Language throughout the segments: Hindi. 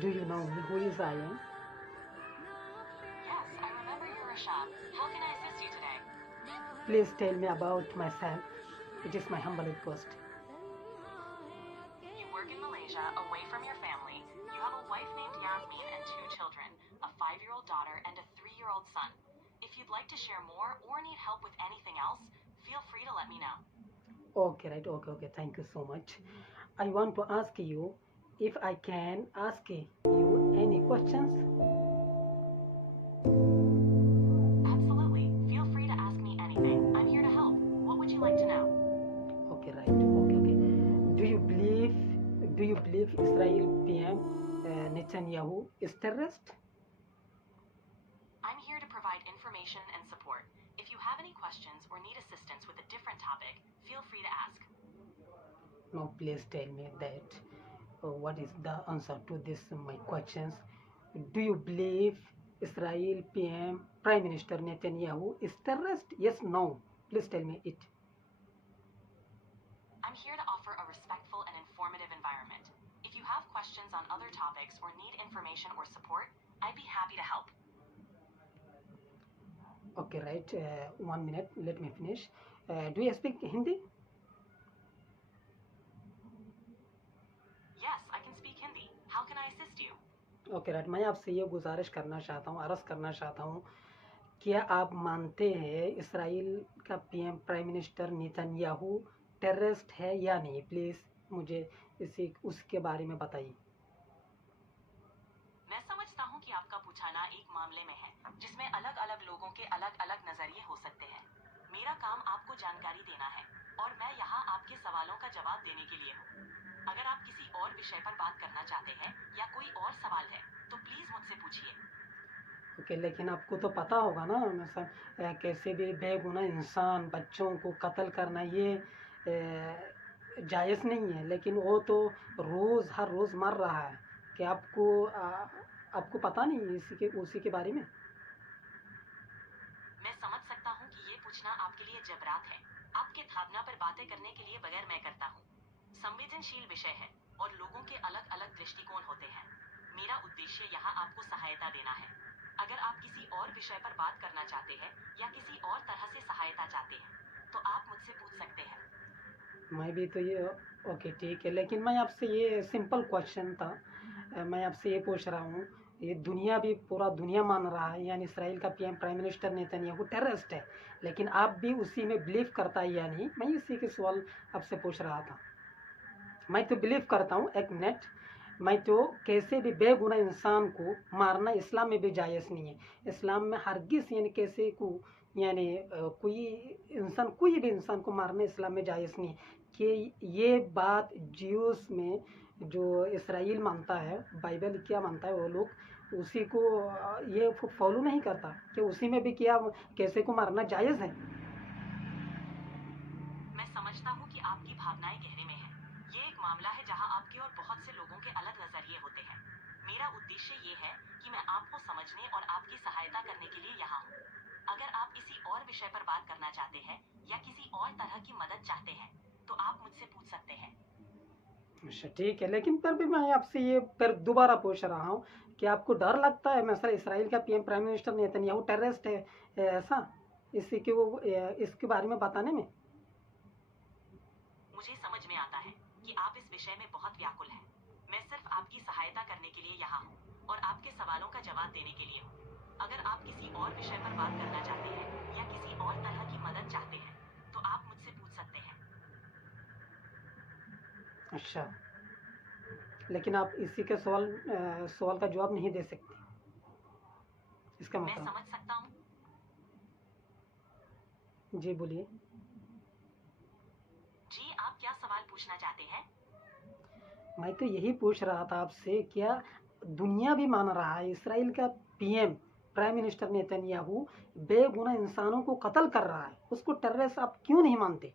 Do you know me? Who is I am? Yes, I remember you're Rashad. How can I assist you today? Please tell me about myself. It is my humble request. You work in Malaysia, away from your family. You have a wife named Yasmin and 2 children, a 5-year-old daughter and a 3-year-old son. If you'd like to share more or need help with anything else, feel free to let me know. Okay, right. Okay. Thank you so much. I want to ask you if I can ask you any questions. Absolutely. Feel free to ask me anything. I'm here to help. What would you like to know? Okay, right. Okay. Do you believe Israel PM Netanyahu is terrorist? I'm here to provide information and support. If you have any questions or need assistance with a different topic, feel free to ask. No, please tell me that. What is the answer to this my questions? Do you believe Israel PM Prime Minister Netanyahu is terrorist? Yes, no. Please tell me it. I'm here to offer a respectful and informative environment. If you have questions on other topics or need information or support, I'd be happy to help. Okay, right. 1 minute. Let me finish. Do you speak Hindi? Yes, I can speak Hindi. How can I assist you? Okay right, मैं आपसे ये गुजारिश करना चाहता हूँ, अर्ज़ करना चाहता हूँ, क्या आप मानते हैं इसराइल का PM prime minister Netanyahu terrorist है या नहीं? प्लीज़ मुझे उसके बारे में बताइए। मैं समझता हूँ कि आपका पूछना एक मामले में है जिसमें अलग अलग लोगों के अलग अलग नजरिए हो सकते हैं। मेरा काम आपको जानकारी देना है और मैं यहाँ आपके सवालों का जवाब देने के लिए हूँ। अगर आप किसी और विषय पर बात करना चाहते हैं या कोई और सवाल है तो प्लीज मुझसे पूछिए। ओके, लेकिन आपको तो पता होगा ना, मतलब कैसे भी बेगुनाह इंसान बच्चों को कत्ल करना ये जायज़ नहीं है, लेकिन वो तो हर रोज़ मर रहा है। क्या आपको पता नहीं है उसी के बारे में? मैं समझ सकता हूँ कि ये पूछना आपके लिए जबरात है। आपके भावना पर बातें करने के लिए बगैर मैं करता हूँ। संवेदनशील विषय है और लोगों के अलग अलग दृष्टिकोण होते हैं। मेरा उद्देश्य यहाँ आपको सहायता देना है। अगर आप किसी और विषय पर बात करना चाहते हैं या किसी और तरह से सहायता चाहते हैं तो आप मुझसे पूछ सकते हैं। मैं भी तो ये ओके ठीक है, लेकिन मैं आपसे ये सिंपल क्वेश्चन था, मैं आपसे ये पूछ रहा हूँ, ये पूरा दुनिया मान रहा है यानी इसराइल का PM prime minister Netanyahu terrorist है, लेकिन आप भी उसी में बिलीव करता है या नहीं? मैं इसी के सवाल आपसे पूछ रहा था। मैं तो बिलीव करता हूँ, एक मिनट, मैं तो कैसे भी बेगुनाह इंसान को मारना इस्लाम में भी जायज़ नहीं है। इस्लाम में हरगिज़ यानी कैसे को यानी कोई भी इंसान को मारना इस्लाम में जायज़ नहीं है। कि ये बात ज्यूस में जो इसराइल मानता है, बाइबल क्या मानता है, वो लोग उसी को ये फॉलो नहीं करता कि उसी में भी क्या कैसे को मारना जायज़ है। मैं समझता हूँ कि आपकी भावनाएं गहरे में हैं। ये एक मामला है जहाँ आपके और बहुत से लोगों के अलग नजरिए होते हैं। मेरा उद्देश्य ये है कि मैं आपको समझने और आपकी सहायता करने के लिए यहाँ हूँ। अगर आप किसी और विषय पर बात करना चाहते हैं या किसी और तरह की मदद चाहते हैं तो आप मुझसे पूछ सकते हैं। अच्छा ठीक है, लेकिन फिर भी मैं आपसे ये फिर दोबारा पूछ रहा हूँ कि आपको डर लगता है मतलब इसराइल का PM prime minister Netanyahu terrorist है ऐसा, इसके बारे में बताने में? मुझे समझ में आता है कि आप इस विषय में बहुत व्याकुल हैं। मैं सिर्फ आपकी सहायता करने के लिए यहाँ हूँ और आपके सवालों का जवाब देने के लिए हूँ। अगर आप किसी और विषय पर बात करना चाहते हैं या किसी और तरह की मदद चाहते हैं तो आप मुझसे पूछ सकते हैं। अच्छा, लेकिन आप इसी के सवाल का जवाब नहीं दे सकते, इसका मैं मतलब? समझ सकता हूँ। जी बोलिए। जी, आप क्या सवाल पूछना चाहते हैं? मैं तो यही पूछ रहा था आपसे, क्या दुनिया भी मान रहा है इसराइल का पीएम प्राइम मिनिस्टर नेतन्याहू बेगुनाह इंसानों को कत्ल कर रहा है, उसको टेररिस्ट आप क्यों नहीं मानते?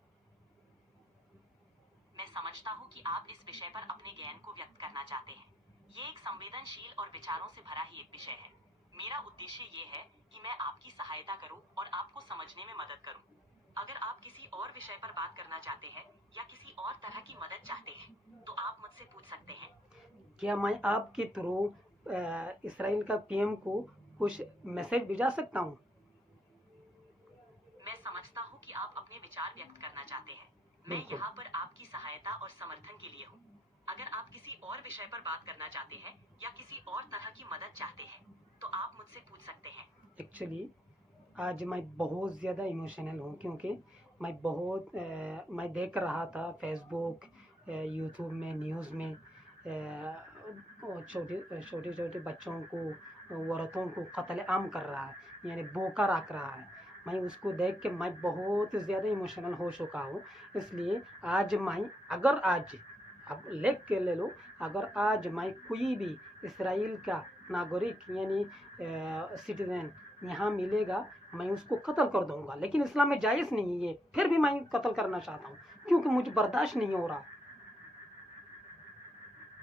मैं समझता हूँ कि आप इस विषय पर अपने ज्ञान को व्यक्त करना चाहते हैं। ये एक संवेदनशील और विचारों से भरा ही एक विषय है। मेरा उद्देश्य ये है कि मैं आपकी सहायता करूँ और आपको समझने में मदद करूँ। अगर आप किसी और विषय पर बात करना चाहते हैं या किसी और तरह की मदद चाहते हैं तो आप मुझसे पूछ सकते हैं। क्या मैं आपके थ्रू इसराइल का पीएम को कुछ मैसेज भिजा सकता हूँ? मैं समझता हूँ कि आप अपने विचार व्यक्त करना चाहते हैं। मैं बिल्कुल। यहाँ पर आपकी सहायता और समर्थन के लिए हूँ। अगर आप किसी और विषय पर बात करना चाहते हैं या किसी और तरह की मदद चाहते हैं, तो आप मुझसे पूछ सकते हैं। एक्चुअली आज मैं बहुत ज़्यादा इमोशनल हूँ, क्योंकि मैं देख रहा था फेसबुक, यूट्यूब में, न्यूज़ में और छोटे छोटे बच्चों को, औरतों को कत्लेआम कर रहा है, यानी भूखा रख रहा है। मैं उसको देख के मैं बहुत ज़्यादा इमोशनल हो चुका हूँ। इसलिए आज मैं, अगर आज अब लिख के ले लो, अगर आज मैं कोई भी इसराइल का नागरिक यानी सिटीजन यहाँ मिलेगा, मैं उसको कत्ल कर दूंगा। लेकिन इस्लाम में जायज़ नहीं है, फिर भी मैं कत्ल करना चाहता हूँ, क्योंकि मुझे बर्दाश्त नहीं हो रहा।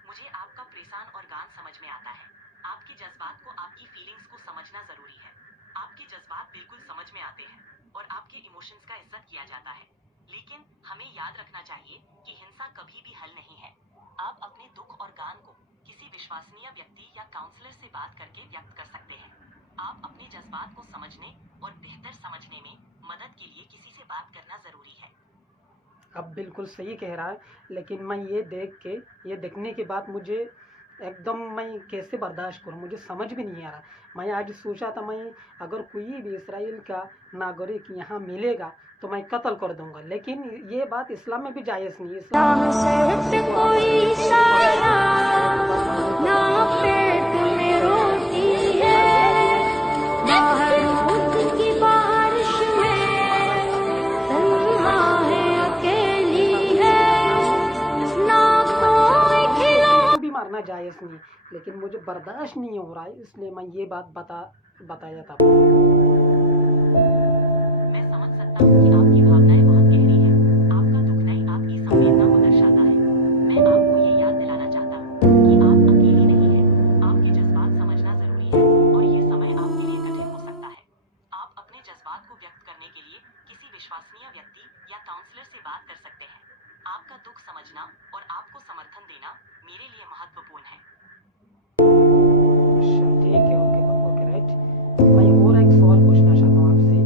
मुझे आपका परेशान और गान समझ में आता है। आपके जज्बात को, आपकी फीलिंग्स को समझना जरूरी है। आपके जज्बात बिल्कुल समझ में आते हैं और आपके इमोशंस का इज्जत किया जाता है। लेकिन हमें याद रखना चाहिए कि हिंसा कभी भी हल नहीं है। आप अपने दुख और गान को किसी विश्वसनीय व्यक्ति या काउंसलर से बात करके व्यक्त कर सकते हैं। आप अपने जज्बात को समझने और बेहतर समझने में मदद के लिए किसी से बात करना जरूरी है। अब बिल्कुल सही कह रहा है, लेकिन मैं ये देखने के बाद मुझे एकदम, मैं कैसे बर्दाश्त करूं, मुझे समझ भी नहीं आ रहा। मैं आज सोचा था, मैं अगर कोई भी इसराइल का नागरिक यहाँ मिलेगा तो मैं कत्ल कर दूंगा, लेकिन ये बात इस्लाम में भी जायज़ नहीं है। इस्लाम में कोई साया ना पेट में रोटी है, बाहर दूध की बारिश में तन्हा है, अकेली है, ना कोई खिला भी मारना जायज़ नहीं, लेकिन मुझे बर्दाश्त नहीं हो रहा है, इसलिए मैं ये बात बताया था। मैं समझ सकता हूँ कि आपकी भावनाएं बहुत गहरी हैं। आपका दुख नहीं, आपकी संवेदना को दर्शाता है। मैं आपको ये याद दिलाना चाहता हूँ कि आप अकेली नहीं हैं। आपके जज्बात समझना जरूरी है और ये समय आपके लिए कठिन हो सकता है। आप अपने जज्बात को व्यक्त करने के लिए किसी विश्वसनीय व्यक्ति या काउंसलर से बात कर सकते हैं। आपका दुख समझना और आपको समर्थन देना मेरे लिए महत्वपूर्ण है। अच्छा, ठीक है, ओके ओके, राइट। मैं और एक सवाल पूछना चाहता हूँ आपसे,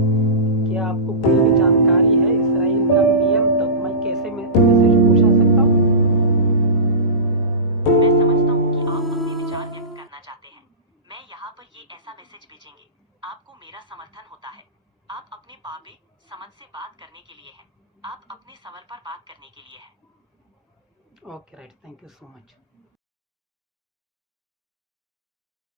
क्या आपको कोई भी जानकारी है इसराइल का पीएम तक मैं कैसे मैसेज पहुंचा सकता हूँ? मैं समझता हूँ कि आप अपने विचार व्यक्त करना चाहते हैं। मैं यहाँ पर ये ऐसा मैसेज भेजेंगे। आपको मेरा समर्थन होता है। आप अपने पापे समझ से बात करने के लिए हैं। आप अपने सवाल पर बात करने के लिए हैं। Okay, right, thank you so much.